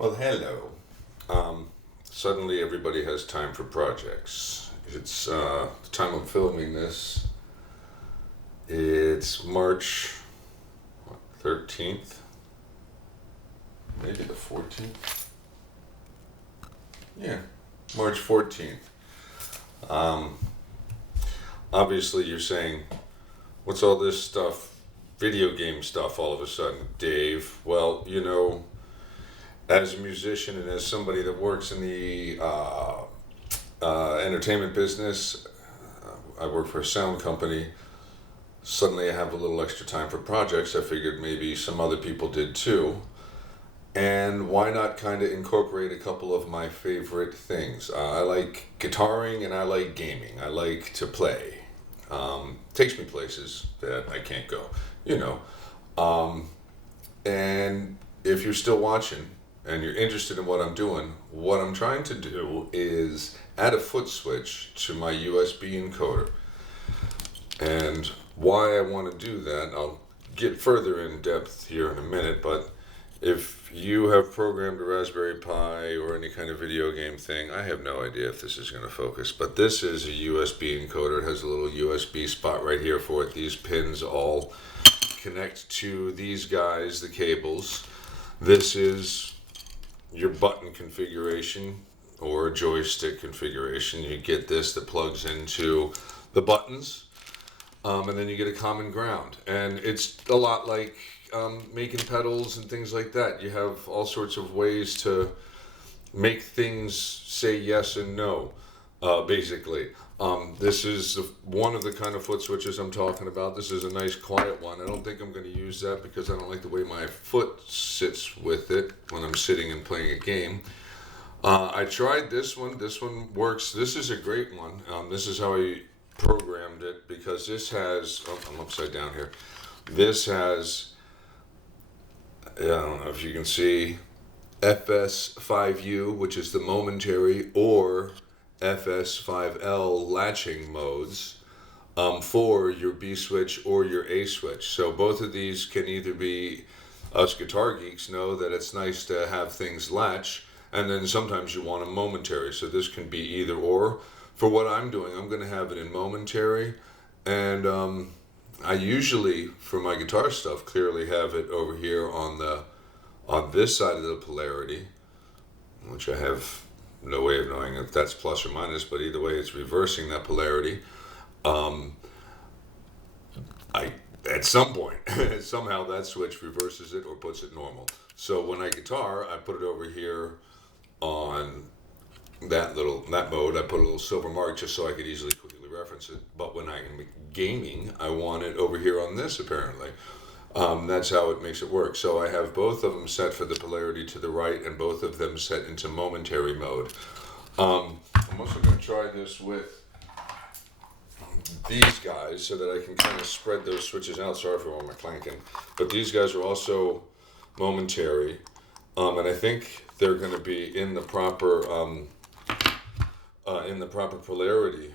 Well, hello. Suddenly everybody has time for projects. It's the time I'm filming this. It's March 13th, maybe the 14th. Yeah, March 14th. Um, Obviously, you're saying, what's all this stuff, video game stuff, all of a sudden, Dave? Well, as a musician and as somebody that works in the entertainment business, I work for a sound company. Suddenly I have a little extra time for projects. I figured maybe some other people did too. And why not kind of incorporate a couple of my favorite things? I like guitaring and I like gaming. I like to play. Takes me places that I can't go, you know. And if you're still watching, and you're interested in what I'm doing, what I'm trying to do is add a foot switch to my USB encoder. And why I want to do that, I'll get further in depth here in a minute, but if you have programmed a Raspberry Pi or any kind of video game thing, I have no idea if this is going to focus, but this is a USB encoder. It has a little USB spot right here for it. These pins all connect to these guys, the cables. This is your button configuration or joystick configuration. You get this that plugs into the buttons, and then you get a common ground. And it's a lot like making pedals and things like that. You have all sorts of ways to make things say yes and no, basically. This is one of the kind of foot switches I'm talking about. This is a nice quiet one. I don't think I'm going to use that because I don't like the way my foot sits with it when I'm sitting and playing a game. I tried this one. This one works. This is a great one. This is how I programmed it because this has, I'm upside down here. This has, I don't know if you can see, FS5U, which is the momentary, or FS5L latching modes for your B switch or your A switch. So both of these can either be, us guitar geeks know that it's nice to have things latch, and then sometimes you want a momentary. So this can be either or. For what I'm doing, I'm going to have it in momentary, and I usually, for my guitar stuff, clearly have it over here on this side of the polarity, which I have no way of knowing if that's plus or minus, but either way, it's reversing that polarity. At some point, somehow that switch reverses it or puts it normal. So when I guitar, I put it over here on that mode. I put a little silver mark just so I could easily quickly reference it. But when I'm gaming, I want it over here on this, apparently. That's how it makes it work. So I have both of them set for the polarity to the right and both of them set into momentary mode. I'm also going to try this with these guys so that I can kind of spread those switches out. Sorry for all my clanking. But these guys are also momentary. And I think they're going to be in the proper polarity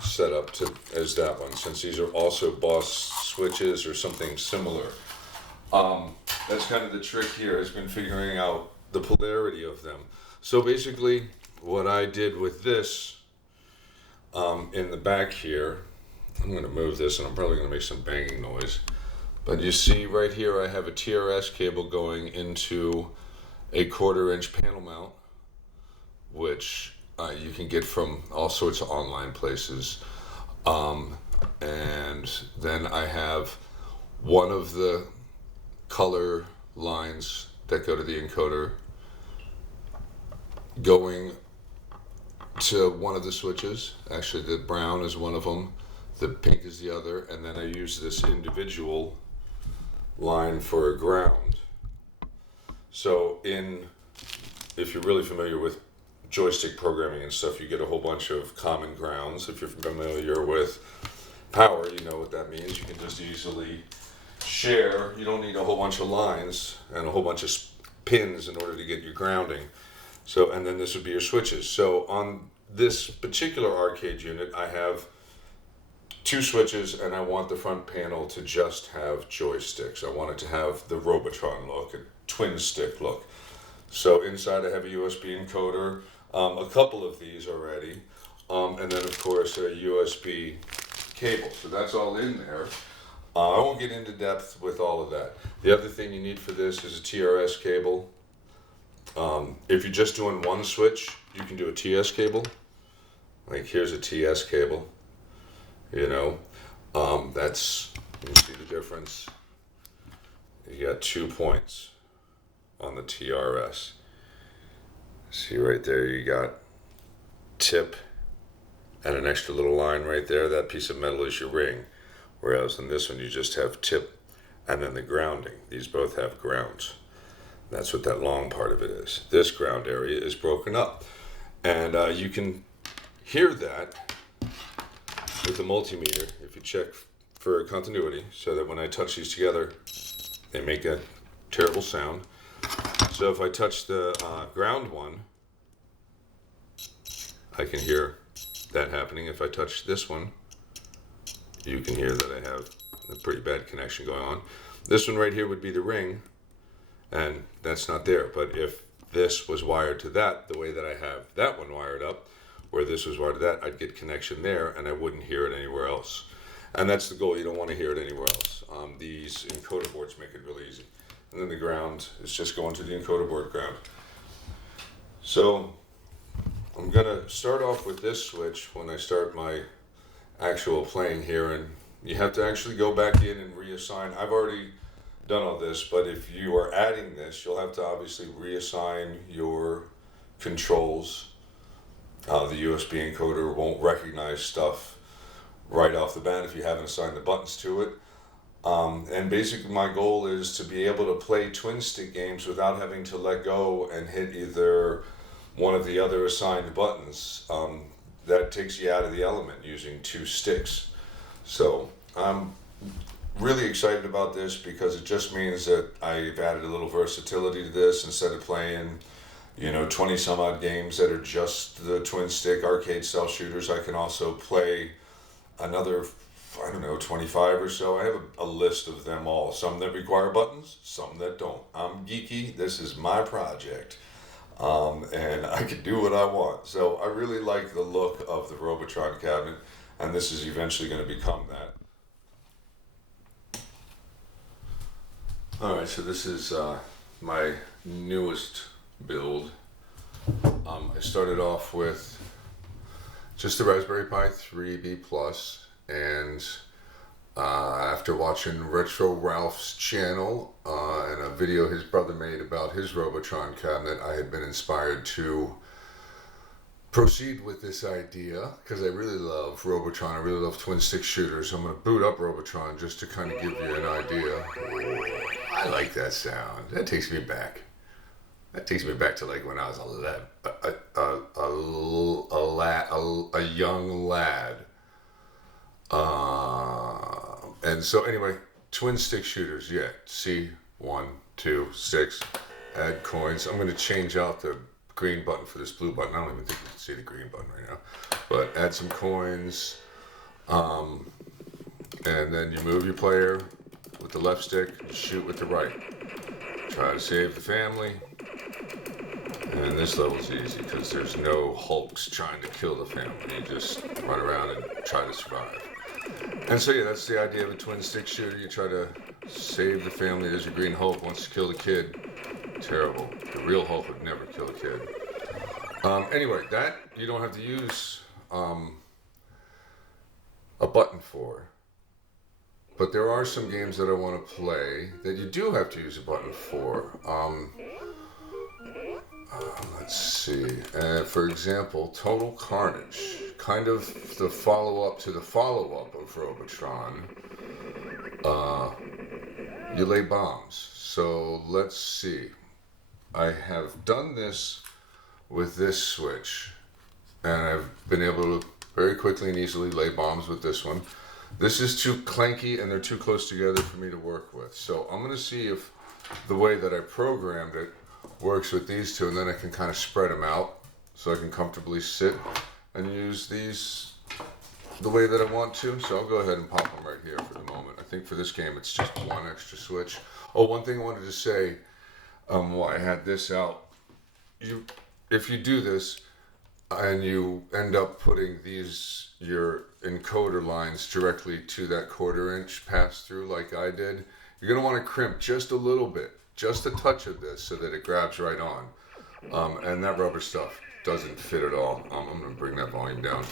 setup as that one, since these are also Boss switches or something similar. That's kind of the trick here, has been figuring out the polarity of them. So basically what I did with this in the back here, I'm going to move this and I'm probably going to make some banging noise, but you see right here I have a TRS cable going into a 1/4 inch panel mount, which you can get from all sorts of online places. And then I have one of the color lines that go to the encoder going to one of the switches. Actually, the brown is one of them, the pink is the other, and then I use this individual line for a ground. So if you're really familiar with joystick programming and stuff, you get a whole bunch of common grounds. If you're familiar with power, you know what that means. You can just easily share. You don't need a whole bunch of lines and a whole bunch of pins in order to get your grounding. So, and then this would be your switches. So on this particular arcade unit, I have 2 switches, and I want the front panel to just have joysticks. I want it to have the Robotron look, a twin stick look. So inside I have a USB encoder, a couple of these already, and then of course a USB cable. So that's all in there. I won't get into depth with all of that. The other thing you need for this is a TRS cable. If you're just doing one switch, you can do a TS cable. Like here's a TS cable, you know, that's, you see the difference. You got 2 points on the TRS. See right there, you got tip and an extra little line right there. That piece of metal is your ring. Whereas in this one, you just have tip and then the grounding. These both have grounds. That's what that long part of it is. This ground area is broken up. And you can hear that with the multimeter if you check for continuity, so that when I touch these together, they make a terrible sound. So if I touch the ground one, I can hear that happening. If I touch this one, you can hear that I have a pretty bad connection going on. This one right here would be the ring, and that's not there. But if this was wired to that, the way that I have that one wired up, where this was wired to that, I'd get connection there, and I wouldn't hear it anywhere else. And that's the goal. You don't want to hear it anywhere else. These encoder boards make it really easy. And then the ground is just going to the encoder board ground. So I'm going to start off with this switch when I start my actual playing here, and you have to actually go back in and reassign. I've already done all this, but if you are adding this, you'll have to obviously reassign your controls. The USB encoder won't recognize stuff right off the bat if you haven't assigned the buttons to it. And basically my goal is to be able to play twin stick games without having to let go and hit either one of the other assigned buttons. That takes you out of the element using 2 sticks. So I'm really excited about this because it just means that I've added a little versatility to this. Instead of playing 20 some odd games that are just the twin stick arcade style shooters, I can also play another, 25 or so. I have a list of them all. Some that require buttons, some that don't. I'm geeky. This is my project. And I can do what I want. So I really like the look of the Robotron cabinet, and this is eventually going to become that. Alright, so this is my newest build. I started off with just the Raspberry Pi 3B Plus, and after watching Retro Ralph's channel and a video his brother made about his Robotron cabinet, I had been inspired to proceed with this idea because I really love Robotron. I really love twin stick shooters. I'm going to boot up Robotron just to kind of give you an idea. I like that sound. That takes me back. That takes me back to like when I was a young lad. And so anyway, twin stick shooters, yeah. See, 1, 2, 6, add coins. I'm going to change out the green button for this blue button. I don't even think you can see the green button right now. But add some coins. And then you move your player with the left stick, shoot with the right. Try to save the family. And this level's easy because there's no hulks trying to kill the family. You just run around and try to survive. And so yeah, that's the idea of a twin stick shooter. You try to save the family. There's a green Hulk wants to kill the kid. Terrible. The real Hulk would never kill a kid. Anyway, that you don't have to use a button for. But there are some games that I want to play that you do have to use a button for. Let's see. For example, Total Carnage. Kind of the follow-up to the follow-up of Robotron. You lay bombs. So let's see. I have done this with this switch, and I've been able to very quickly and easily lay bombs with this one. This is too clanky and they're too close together for me to work with. So I'm going to see if the way that I programmed it works with these two, and then I can kind of spread them out so I can comfortably sit and use these the way that I want to. So I'll go ahead and pop them right here for the moment. I think for this game it's just one extra switch. Oh, one thing I wanted to say while I had this out if you do this and you end up putting your encoder lines directly to that 1/4 inch pass through like I did, you're going to want to crimp just a little bit, just a touch of this so that it grabs right on. And that rubber stuff doesn't fit at all. I'm going to bring that volume down.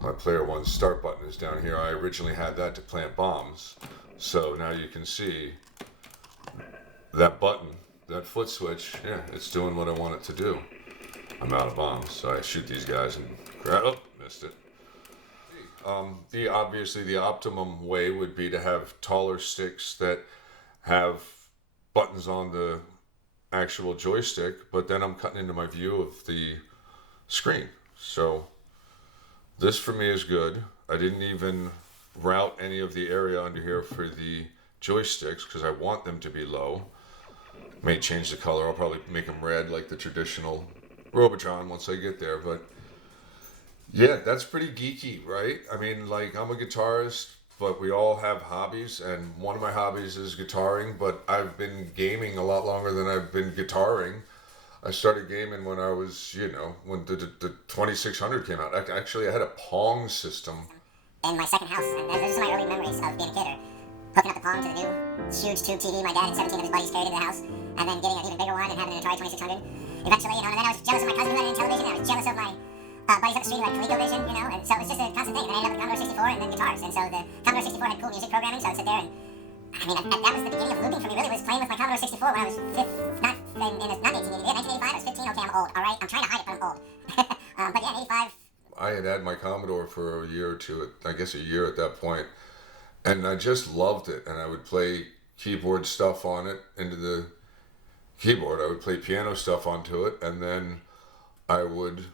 My player 1 start button is down here. I originally had that to plant bombs. So now you can see that button, that foot switch, yeah, it's doing what I want it to do. I'm out of bombs, so I shoot these guys and grab, oh, missed it. Obviously the optimum way would be to have taller sticks that have buttons on the actual joystick, but then I'm cutting into my view of the screen. So this for me is good. I didn't even route any of the area under here for the joysticks because I want them to be low. May change the color. I'll probably make them red like the traditional Robotron once I get there. But yeah, that's pretty geeky, right? I mean, like, I'm a guitarist, but we all have hobbies, and one of my hobbies is guitaring, but I've been gaming a lot longer than I've been guitaring. I started gaming when I was, when the 2600 came out. Actually, I had a Pong system in my second house, and those are my early memories of being a kidder. Hooking up the Pong to the new huge tube TV my dad and 17 of his buddies carried into the house, and then getting an even bigger one and having an Atari 2600. Eventually, and then I was jealous of my cousin who had it in television, and I was jealous of my buddies up the street who had ColecoVision, and so it was just a constant thing. And then I ended up with Commodore 64 and then guitars, and so the Commodore 64 had cool music programming, so I'd sit there and, I mean, that was the beginning of looping for me, really, was playing with my Commodore 64 when I was not 1985, I was 15, okay, I'm old, alright? I'm trying to hide it, but I'm old. But yeah, in 85... I had had my Commodore for a year or two, I guess a year at that point, and I just loved it, and I would play keyboard stuff on it into the keyboard. I would play piano stuff onto it, and then I would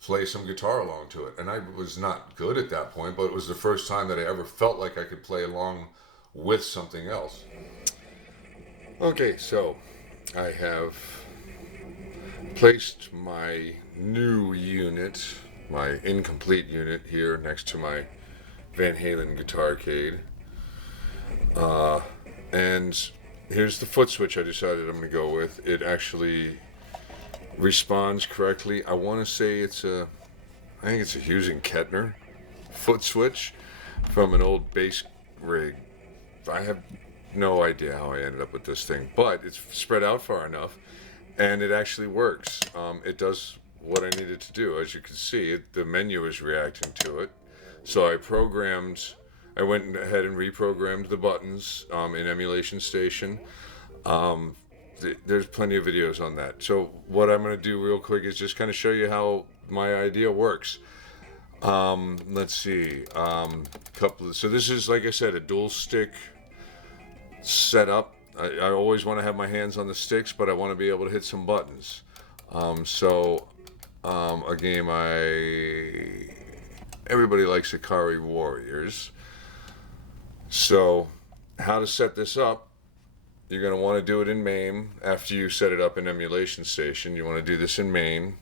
play some guitar along to it. And I was not good at that point, but it was the first time that I ever felt like I could play along with something else. Okay, so I have placed my new unit, my incomplete unit, here next to my Van Halen Guitar Arcade. And here's the foot switch I decided I'm going to go with. It actually responds correctly. I want to say I think it's a Hughes and Kettner foot switch from an old bass rig. I have no idea how I ended up with this thing, but it's spread out far enough, and it actually works. It does what I needed to do. As you can see, the menu is reacting to it. So I went ahead and reprogrammed the buttons in Emulation Station. There's plenty of videos on that. So what I'm going to do real quick is just kind of show you how my idea works. Let's see. So this is, like I said, a dual stick setup. I always want to have my hands on the sticks, but I want to be able to hit some buttons. A game everybody likes Ikari Warriors. So how to set this up? You're going to want to do it in MAME after you set it up in Emulation Station. You want to do this in MAME.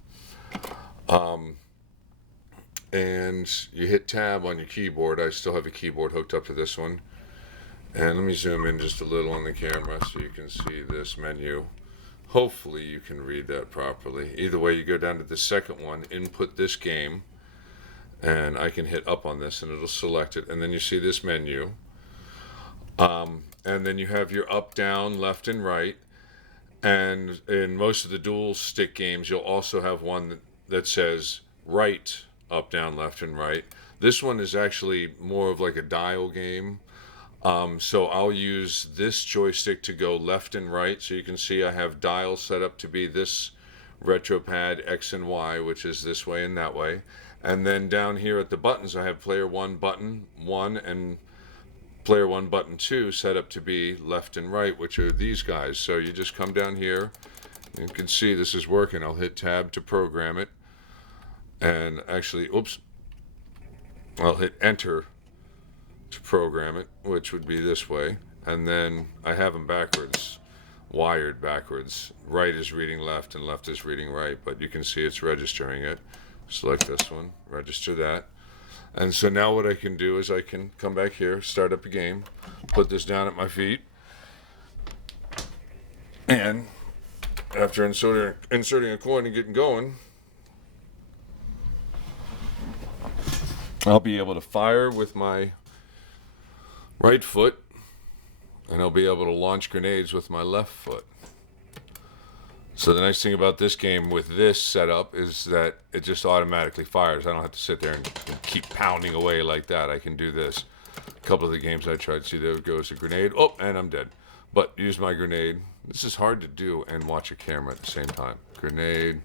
And you hit tab on your keyboard. I still have a keyboard hooked up to this one. And let me zoom in just a little on the camera so you can see this menu. Hopefully you can read that properly. Either way, you go down to the second one, input this game, and I can hit up on this and it'll select it. And then you see this menu. And then you have your up, down, left, and right. And in most of the dual stick games, you'll also have one that says right, up, down, left, and right. This one is actually more of like a dial game. So I'll use this joystick to go left and right. So you can see I have dial set up to be this RetroPad X and Y, which is this way and that way. And then down here at the buttons, I have player 1 button 1 and player 1 button 2 set up to be left and right, which are these guys. So you just come down here, you can see this is working. I'll hit tab to program it, and actually, oops, I'll hit enter to program it, which would be this way. And then I have them backwards, wired backwards. Right is reading left and left is reading right, but you can see it's registering it. Select this one, register that. And so now what I can do is I can come back here, start up a game, put this down at my feet, and after inserting a coin and getting going, I'll be able to fire with my right foot, and I'll be able to launch grenades with my left foot. So the nice thing about this game with this setup is that it just automatically fires. I don't have to sit there and keep pounding away like that. I can do this. A couple of the games I tried, see, there goes a grenade. Oh, and I'm dead. But use my grenade. This is hard to do and watch a camera at the same time. Grenade.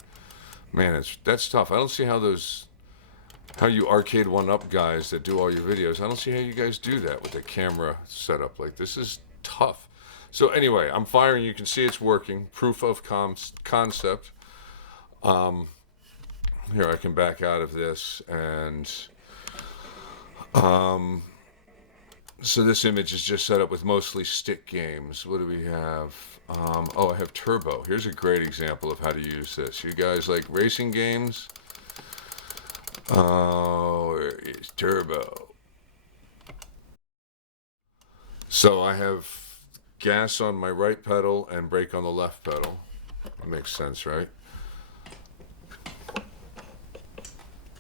Man, that's tough. I don't see how you Arcade1Up guys that do all your videos, I don't see how you guys do that with a camera setup. Like, this is tough. So anyway, I'm firing. You can see it's working. Proof of concept. Here, I can back out of this, and so this image is just set up with mostly stick games. What do we have? Oh, I have Turbo. Here's a great example of how to use this. You guys like racing games? Oh, where is Turbo? So I have gas on my right pedal and brake on the left pedal. That makes sense, right?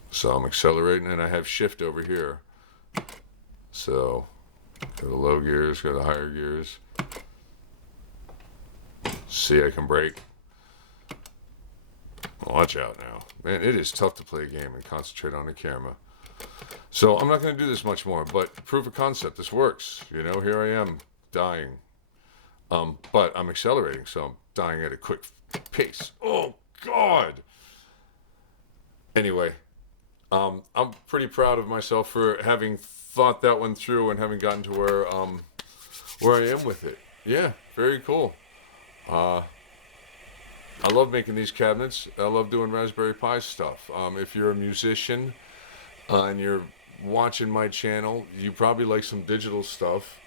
So I'm accelerating, and I have shift over here. So go to low gears, go to higher gears. See, I can brake. Watch out now. Man, it is tough to play a game and concentrate on a camera. So I'm not going to do this much more, but proof of concept, this works. You know, here I am, dying. But I'm accelerating, so I'm dying at a quick pace. Oh, God! Anyway, I'm pretty proud of myself for having thought that one through and having gotten to where I am with it. Yeah, very cool. I love making these cabinets. I love doing Raspberry Pi stuff. If you're a musician and you're watching my channel, you probably like some digital stuff.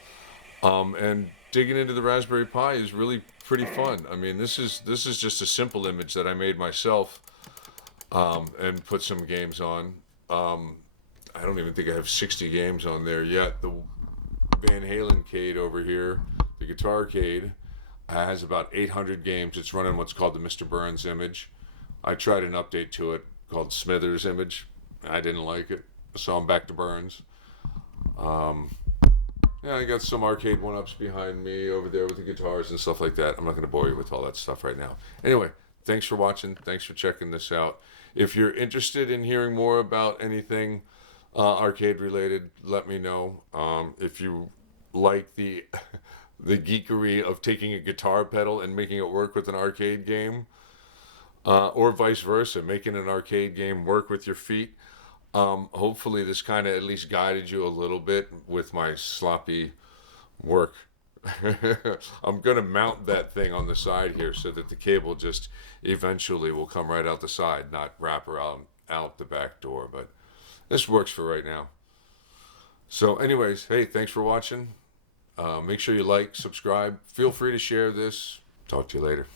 And digging into the Raspberry Pi is really pretty fun. I mean, this is just a simple image that I made myself and put some games on. I don't even think I have 60 games on there yet. The Van Halen-cade over here, the Guitar-cade, has about 800 games. It's running what's called the Mr. Burns image. I tried an update to it called Smithers image. I didn't like it, so I'm back to Burns. Yeah, I got some Arcade1Ups behind me over there with the guitars and stuff like that. I'm not going to bore you with all that stuff right now. Anyway, thanks for watching. Thanks for checking this out. If you're interested in hearing more about anything arcade related, let me know. If you like the geekery of taking a guitar pedal and making it work with an arcade game, or vice versa, making an arcade game work with your feet. Hopefully this kind of at least guided you a little bit with my sloppy work. I'm going to mount that thing on the side here so that the cable just eventually will come right out the side, not wrap around out the back door. But this works for right now. So anyways, hey, thanks for watching. Make sure you like, subscribe. Feel free to share this. Talk to you later.